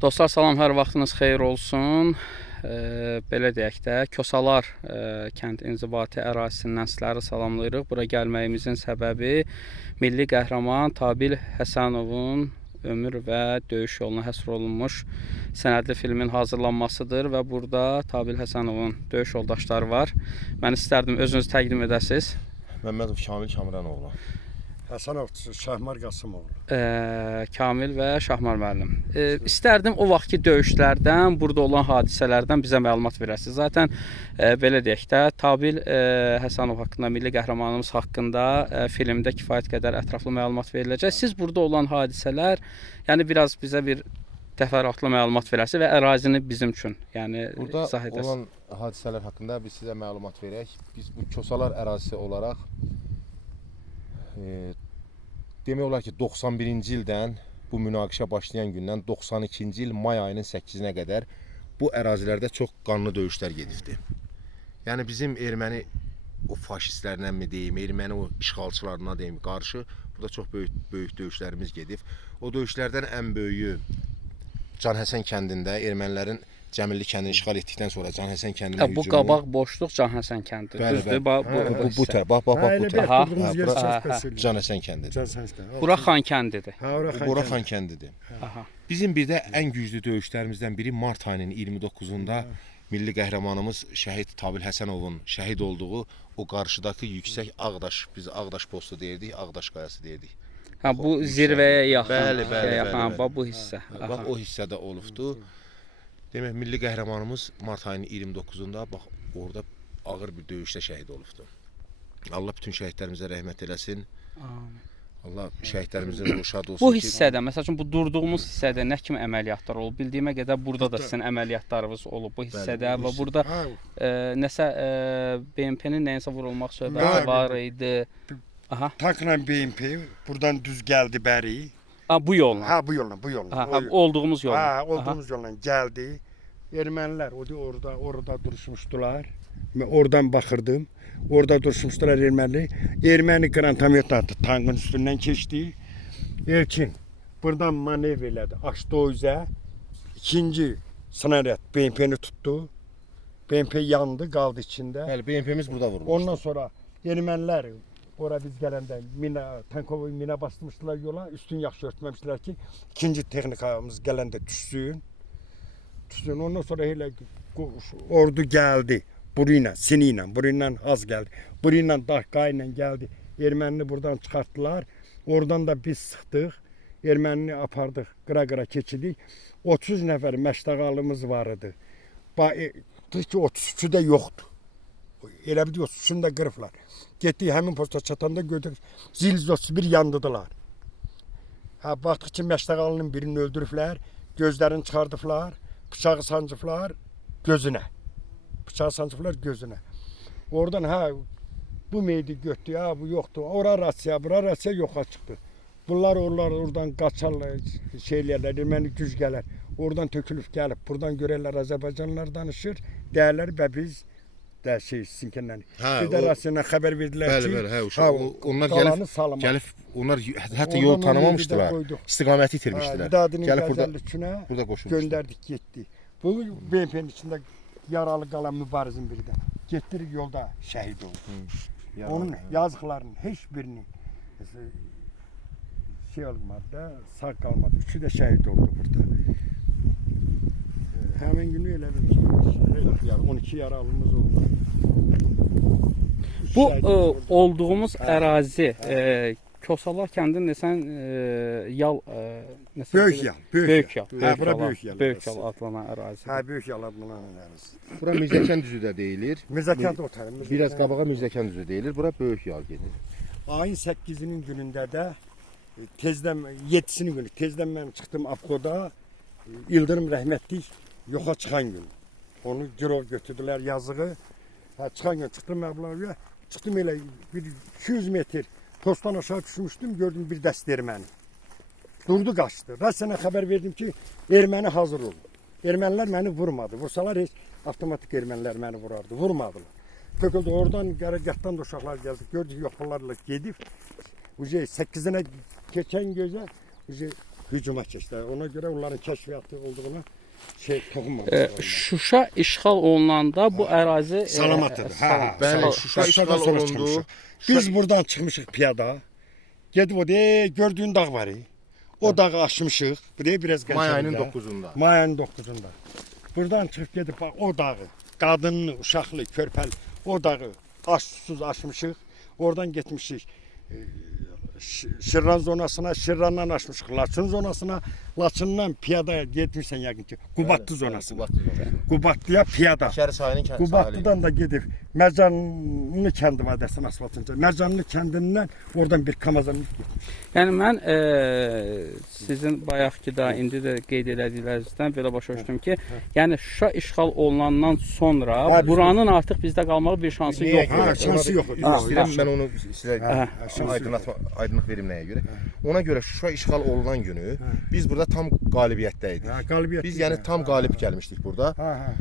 Dostlar salam, hər vaxtınız xeyir olsun. Belə deyək də, Kosalar kənd inzibati ərazisindən sizləri salamlayırıq. Bura gəlməyimizin səbəbi milli qəhrəman Tabil Həsənovun ömür və döyüş yoluna həsr olunmuş sənədli filmin hazırlanmasıdır və burada Tabil Həsənovun döyüş yoldaşları var. Mən istərdim özünüzü təqdim edəsiniz. Məmmədov Kamil Kamranoğlu. Həsənov Şahmar Qasımoğlu. Kamil və Şahmar müəllim. İstərdim o vaxtki döyüşlərdən, burada olan hadisələrdən bizə məlumat verəsiniz. Zaten belə deyək də, Tabil Həsənov haqqında, milli qəhrəmanımız haqqında filmdə kifayət qədər ətraflı məlumat veriləcək. Siz burada olan hadisələr, yəni biraz bizə bir təfərrüatlı məlumat verəsiniz və ərazini bizim üçün, yəni burada izah edəsiniz. olan hadisələr haqqında biz sizə məlumat verək. Biz bu Kosalar ərazisi olaraq demək olar ki 91-ci ildən bu münaqişə başlayan gündən 92-ci il may ayının 8-nə qədər bu ərazilərdə çox qanlı döyüşlər gedibdi. Yəni bizim erməni o faşistlərlə mi deyim, erməni o işğalçılarına deyim qarşı burada çox böyük döyüşlərimiz gedib. O döyüşlərdən ən böyüyü Can Həsən kəndində ermənilərin Cəmilli kəndini işğal etdikdən sonra Can Həsən kəndinə hücumu. Bu qabaq boşluq Can Həsən kəndi. Düzdür? Bu tər, bax bu tər. Can Həsən kəndidir. Bura Xan kəndidir. Bura Xan kəndidir. Bizim bir də ən güclü döyüşlərimizdən biri mart ayının 29-unda milli qəhrəmanımız şəhid Tabil Həsənovun şəhid olduğu o qarşıdakı yüksək Ağdaş, biz Ağdaş postu deyirdik, Ağdaş qayası deyirdik. Bu zirvəyə yaxın. Bəli. Bax bu hissə. Bax o hissədə olubdu. Demək milli qəhrəmanımız mart ayının 29-unda bax orada ağır bir döyüşdə şəhid olubdu. Allah bütün şəhidlərimizə rəhmət eləsin. Amin. Allah şəhidlərimizin ruhu şad olsun. Bu hissədə, məsəl üçün bu durduğumuz hissədə nə kimi əməliyyatlar olub? Bildiyimə qədər burada da sizin əməliyyatlarınız olub bu hissədə və burada nəsə BMP-nin nəyinsə vurulmaq söhbəti var idi. Tankla BMP buradan düz gəldi bəri. Bu yolla. Bu yolla. Olduğumuz yolla. Olduğumuz yolla gəldi. Ermənilər orada duruşmuşdular. Mən oradan baxırdım. Orada duruşmuşdular erməni. Erməni qrantometlə tankın üstündən keçdi. Elçin buradan manevr elədi. Açdı o üzə. İkinci snaryad BMP-ni tutdu. BMP yandı, qaldı içində. Bəli, BMP-miz burada vurulmuşdu. Ondan sonra ermənilər ora biz gələndə tankovu mina basmışdılar yola. Üstün yaxşı örtməmişdilər ki, ikinci texnikamız gələndə düşsün. Ondan sonra elə ordu gəldi. Buruyla, siniylə, buruyla az gəldi. Buruyla, dağqa ilə gəldi. Ermənini buradan çıxartdılar. Oradan da biz sıxdıq. Ermənini apardıq, qıra-qıra keçirdik. 30 nəfər məştəqalımız var idi. Ki 33-ü də yoxdur. Elə bir 33-ünü də qırıblar. Getdik həmin posta çatanda gördük zil 31 yandıdılar. Baxdıq ki məştəqalının birini öldürüblər, gözlərini çıxardıblar, bıçağı sancıblar gözünə. Bıçağı sancıblar gözünə. Oradan bu meydi götdü, bu yoxdur. Ora Rasiya, bura Rasiya yoxa çıxdı. Bunlar oradan qaçarlar, şeylərlər, erməni güc gələr. Oradan tökülüb gəlib, buradan görərlər Azərbaycanlılar danışır, dəyərlər və biz Sinkəndən. Federasiyadan xəbər verdilər ki, onlar gəlib, onlar hətta yol tanımamışdılar, istiqaməti itirmişdilər. Gəlib burada göndərdik, getdik. Bu BMP-nin içində yaralı qalan mübarizin biri də. Getdirik yolda şəhid oldu. Onun yazıqlarının heç birini olmadı, sağ qalmadı. Üçü də şəhid oldu burada. Həmin günü elə bir 12 yaralımız oldu. Bu olduğumuz ərazi Kosalar kəndinin desən yal Böyük yal. Böyük yal. Bura böyük yal. Böyük yal adlanan ərazi. Böyük yal adlanan ərazi. Bura Mirzəkən düzü də deyilir. Mirzəkən otarı. Biraz qabağa Mirzəkən düzü deyilir. Bura böyük yal gedir. Ayın 8-nin günündə də tezdən 7-sinin günü tezdən mən çıxdım Afqoda. İldırım rəhmətlik yoxa çıxan gün. Onu girov götürdülər yazığı. Çıxan gün çıxdım məblağa. Çıxdım elə bir 200 metr postdan aşağı düşmüşdüm, gördüm bir dəst erməni. Durdu, qaçdı. Rəsənə xəbər verdim ki, erməni hazır oldu. Ermənilər məni vurmadı. Vursalar heç avtomatik ermənilər məni vurardı. Vurmadılar. Töküldü. Oradan qərargahdan da uşaqlar gəldi. Gördük yox bunlarla gedib. 8-inə keçən gözə hücuma keçdilər. Ona görə onların kəşfiyyatı olduğuna toxunmamışlar. Şuşa işğal olunanda bu ərazi Salamatdır. Bəli, Şuşa işğal olundu. Biz buradan çıxmışıq piyada. Gedib o deyə gördüyün dağ var. O dağı aşmışıq. Bu deyə biraz May qəşəngdir. ayının 9-unda. May ayının 9-unda. Buradan çıxıb gedib bax o dağı, qadınlı, uşaqlı, körpəli o dağı susuz aşmışıq. Oradan getmişik Şirran zonasına, Şirrandan aşmışıq Laçın zonasına, Laçından piyada getmişsən yəqin ki Qubadlı zonasına. Qubadlıya piyada. İçəri sahilin kəndi. Qubadlıdan da gedib Mərcanlı kəndi var desən asfaltınca. Mərcanlı kəndindən oradan bir kamazanlık getmiş. Yəni mən sizin bayaqki da indi də qeyd elədiklərinizdən belə başa düşdüm ki, yəni Şuşa işğal olunandan sonra buranın artıq bizdə qalmağa bir şansı yoxdur. Ha, şansı yox. İstəyirəm mən onu sizə aydınlıq verim nəyə görə. Ona görə Şuşa işğal olunan günü biz burada tam qalibiyyətdə idik. Qalibiyyət. Biz yəni tam qalib gəlmişdik burada. Ha.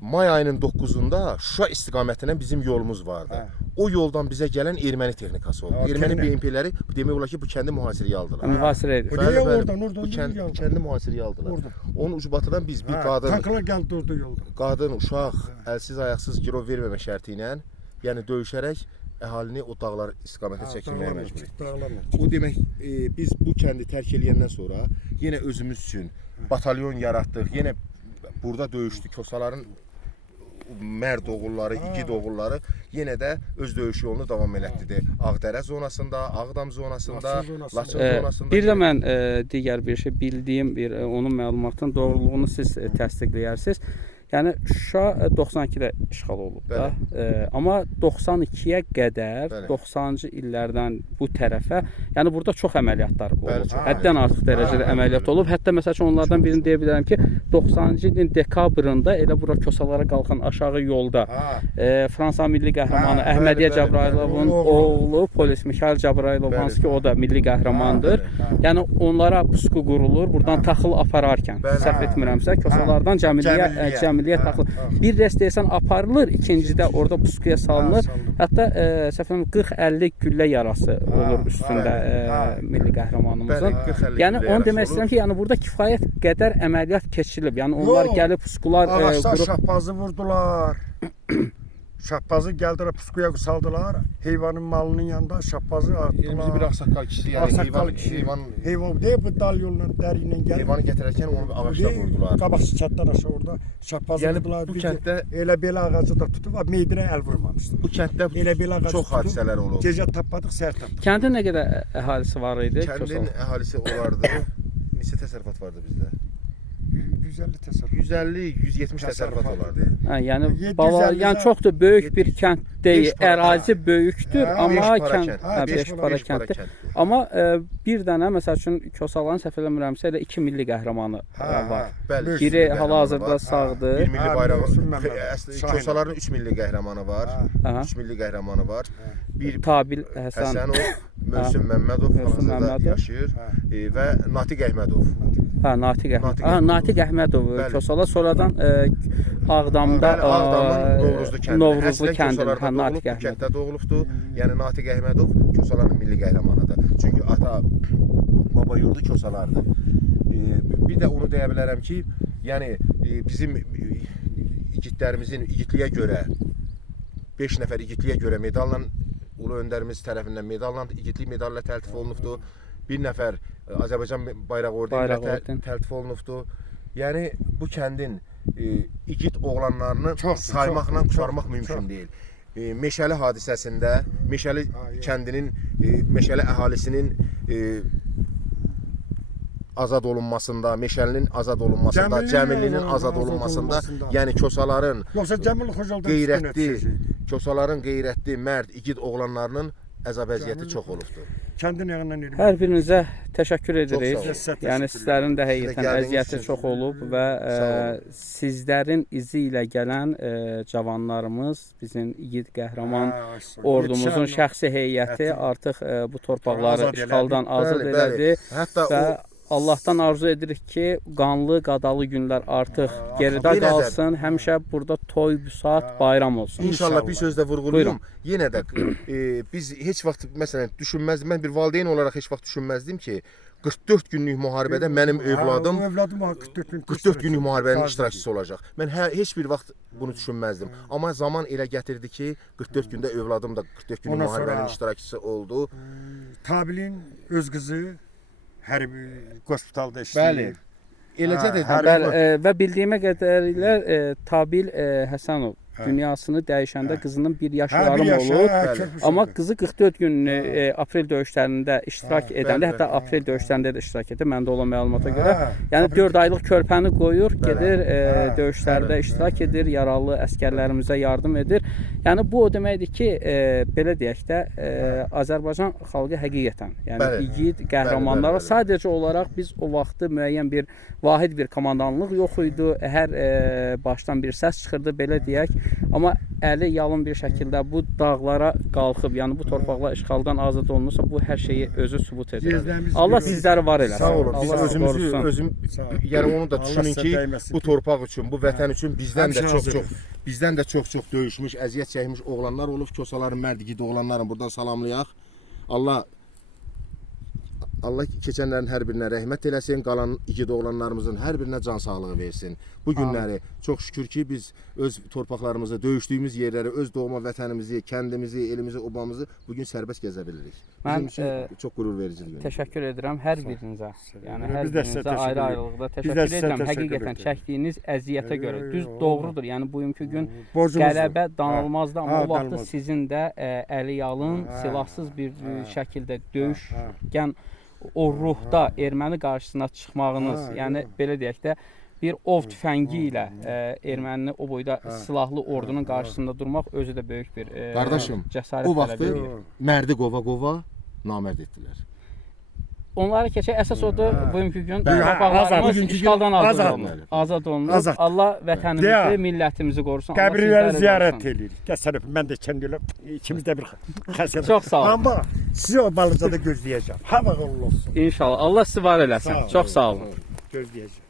May ayının 9-unda Şuşa istiqamətinə bizim yolumuz vardı. O yoldan bizə gələn erməni texnikası oldu. Erməni BMP-ləri demək olar ki, bu kəndi mühasirəyə aldılar. Mühasirə edir. Bu kəndi mühasirəyə aldılar. Onun ucbatıdan biz bir qadın, tanklar gəldi durdu yolda. Qadın, uşaq, əlsiz ayaqsız girov verməmə şərti ilə, yəni döyüşərək əhalini o dağlar istiqamətə çəkilməyə məcbur etdik. O demək biz bu kəndi tərk eləyəndən sonra yenə özümüz üçün batalyon yaratdıq. Yenə burada döyüşdük. Kosaların mərd oğulları, igid oğulları yenə də öz döyüş yolunu davam elətdirdi. Ağdərə zonasında, Ağdam zonasında, Laçın zonasında. Bir də mən digər bir şey bildiyim onun məlumatının doğruluğunu siz təsdiqləyərsiniz. Yəni Şuşa 92-də işğal olub da. Amma 92-yə qədər, 90-cı illərdən bu tərəfə, yəni burada çox əməliyyatlar olub. Həddən artıq dərəcədə əməliyyat olub. Hətta məsəl üçün onlardan birini deyə bilərəm ki, 90-cı ilin dekabrında elə bura Kosalara qalxan aşağı yolda Fransa milli qəhrəmanı Əhmədiyyə Cəbrayılovun oğlu polis Mixail Cəbrayılov, hansı ki o da milli qəhrəmandır. Yəni onlara pusku qurulur, buradan taxıl apararkən, səhv etmirəmsə, Kosalardan Cəmilliyə taxıl. Bir rest deyəsən aparılır, ikincidə orada puskuya salınır. Hətta səhv 40-50 güllə yarası olur üstündə milli qəhrəmanımızın. Yəni onu demək istəyirəm ki, yəni burada kifayət qədər əməliyyat keçirilib. Yəni onlar gəlib puskular qurub Şahbazı vurdular. Şahbazı gəldilər puskuya saldılar. Heyvanın malının yanında Şahbazı atdılar. Bizi bir ağsaqqal kişi, yəni heyvan deyib bu dal yolla dəri ilə gəlib. Heyvanı gətirərkən onu ağacda vurdular. Qabaqçı çatdan aşağı orada Şahbazı vurdular. Bu kənddə elə belə ağacı da tutub, meydinə əl vurmamışdı. Bu kənddə elə belə ağacı çox hadisələr olub. Gecə tapmadıq, səhər tapdıq. Kəndin nə qədər əhalisi var idi? Kəndin əhalisi olardı. Neçə təsərrüfat vardı bizdə? 150 təsərrüfat. 150-170 təsərrüfat olardı. Hə, yəni çox da böyük bir kənd deyil. Ərazi böyükdür, amma kənd 5 para kənddir. Amma bir dənə məsəl üçün Kosaların səhv eləmirəmsə elə 2 milli qəhrəmanı var. Biri hal-hazırda sağdır. 1 milli bayrağı. Kosaların 3 milli qəhrəmanı var. 3 milli qəhrəmanı var. Bir Tabil Həsənov, Mövsüm Məmmədov hal-hazırda yaşayır və Natiq Əhmədov. Hə, Natiq Əhmədov Kosalar sonradan Ağdamda Novruzlu kəndi Natiq Əhmədov kənddə doğulubdur. Yəni Natiq Əhmədov Kosaların milli qəhrəmanıdır. Çünki ata baba yurdu Kosalardır. Bir də onu deyə bilərəm ki, yəni bizim igidlərimizin igidliyə görə 5 nəfər igidliyə görə medalla Ulu öndərimiz tərəfindən medalla igidlik medalına təltif olunubdur. Bir nəfər Azərbaycan bayrağı ordeni ilə təltif olunubdur. Yəni bu kəndin igid oğlanlarını saymaqla qurtarmaq mümkün deyil. Meşəli hadisəsində, Meşəli kəndinin, Meşəli əhalisinin azad olunmasında, Meşəlinin azad olunmasında, Cəmillinin azad olunmasında, yəni Kosaların qeyrətli, Kosaların qeyrətli, mərd, igid oğlanlarının əzab-əziyyəti çox olubdur. Kəndin yanından eləyir. Hər birinizə təşəkkür edirik. Yəni sizlərin də həqiqətən əziyyəti çox olub və sizlərin izi ilə gələn cavanlarımız, bizim igid qəhrəman ordumuzun şəxsi heyəti artıq bu torpaqları işğaldan azad elədi və Allahdan arzu edirik ki, qanlı, qadalı günlər artıq geridə qalsın. Həmişə burada toy, büsat, bayram olsun. İnşallah bir sözlə vurğulayım. Yenə də biz heç vaxt məsələn düşünməzdim. Mən bir valideyn olaraq heç vaxt düşünməzdim ki, 44 günlük müharibədə mənim övladım Övladım 44 gün 44 günlük müharibənin Taze iştirakçısı olacaq. Mən heç bir vaxt bunu düşünməzdim. Amma zaman elə gətirdi ki, 44 gündə övladım da 44 günlük Ondan sonra- müharibənin iştirakçısı oldu. Tabilin öz qızı hərbi hospitalda Bəli. işləyir. Eləcə də Hər- Bəli, və bildiyimə qədərilə Tabil Həsənov dünyasını dəyişəndə qızının 1 yaş yarım olub. bəli. Amma qızı 44 gün aprel döyüşlərində iştirak edəndə, bəli, hətta aprel döyüşlərində də iştirak edir. Məndə olan məlumata görə. Hə, Yəni 4 aylıq körpəni qoyur, gedir Hə, döyüşlərdə iştirak edir, yaralı əsgərlərimizə yardım edir. Yəni bu o deməkdir ki, belə deyək də, Azərbaycan xalqı həqiqətən, yəni Bəli. igid qəhrəmanlara bəli. sadəcə olaraq biz o vaxtı müəyyən bir vahid bir komandanlıq yox idi. Hər başdan bir səs çıxırdı, belə deyək. Amma əli yalın bir şəkildə bu dağlara qalxıb, yəni bu torpaqlar işğaldan azad olunursa, bu hər şeyi özü sübut edir. Gözlərimiz Allah görür. sizləri var eləsin. Sağ olun. Biz Allah özümüzü, qorusun. yəni onu da Allah düşünün sizə ki, dəyməsin bu ki. torpaq üçün, bu vətən üçün bizdən də Həmişə çox-çox hazırıq. bizdən də çox-çox döyüşmüş, əziyyət çəkmiş oğlanlar olub. Kosaların mərdigidi oğlanların buradan salamlayaq. Allah keçənlərin hər birinə rəhmət eləsin, qalan igid oğlanlarımızın hər birinə can sağlığı versin. Bu günləri çox şükür ki, biz öz torpaqlarımızı, döyüşdüyümüz yerləri, öz doğma vətənimizi, kəndimizi, elimizi, obamızı bugün sərbəst gəzə bilirik. Mən, Bizim üçün çox qürur verici bir gündür. Təşəkkür edirəm hər birinizə. Yəni hər Biz də sizə birinizə təşəkkür ayrı-ayrılıqda Biz də təşəkkür sizə edirəm. təşəkkür Həqiqətən edirik. çəkdiyiniz əziyyətə görə. Düz doğrudur. Yəni bugünkü gün Borcumuzdur. qələbə danılmazdı, amma Ha, o vaxtda danılmaz. sizin də əli yalın, Ha, silahsız bir şəkildə ha. döyüşkən o ruhda erməni qarşısına çıxmağınız, Ha, yəni yox. belə deyək də bir ov tüfəngi ilə ermənini o boyda silahlı ordunun qarşısında durmaq özü də böyük bir Qardaşım, cəsarət o tələb vaxtı edir. mərdi qova-qova namərd etdilər. Onları keçək. Əsas odur bugünkü gün Bəli. torpaqlarımız Bugünkü gün işğaldan azad azad. olunur. Azad olunur. Azad. Allah vətənimizi, Deyə. millətimizi qorusun. Allah Qəbirləri sizləri ziyarət qorusun. edirik. Təsərrüf, mən də kəndiylə ikimiz də bir xəsət. Çox sağ olun. Amma sizi o balıcada gözləyəcəm. Hava uğurlu olsun. İnşallah. Allah sizi var eləsin. Sağ olun. Çox sağ olun. Gözləyəcəm.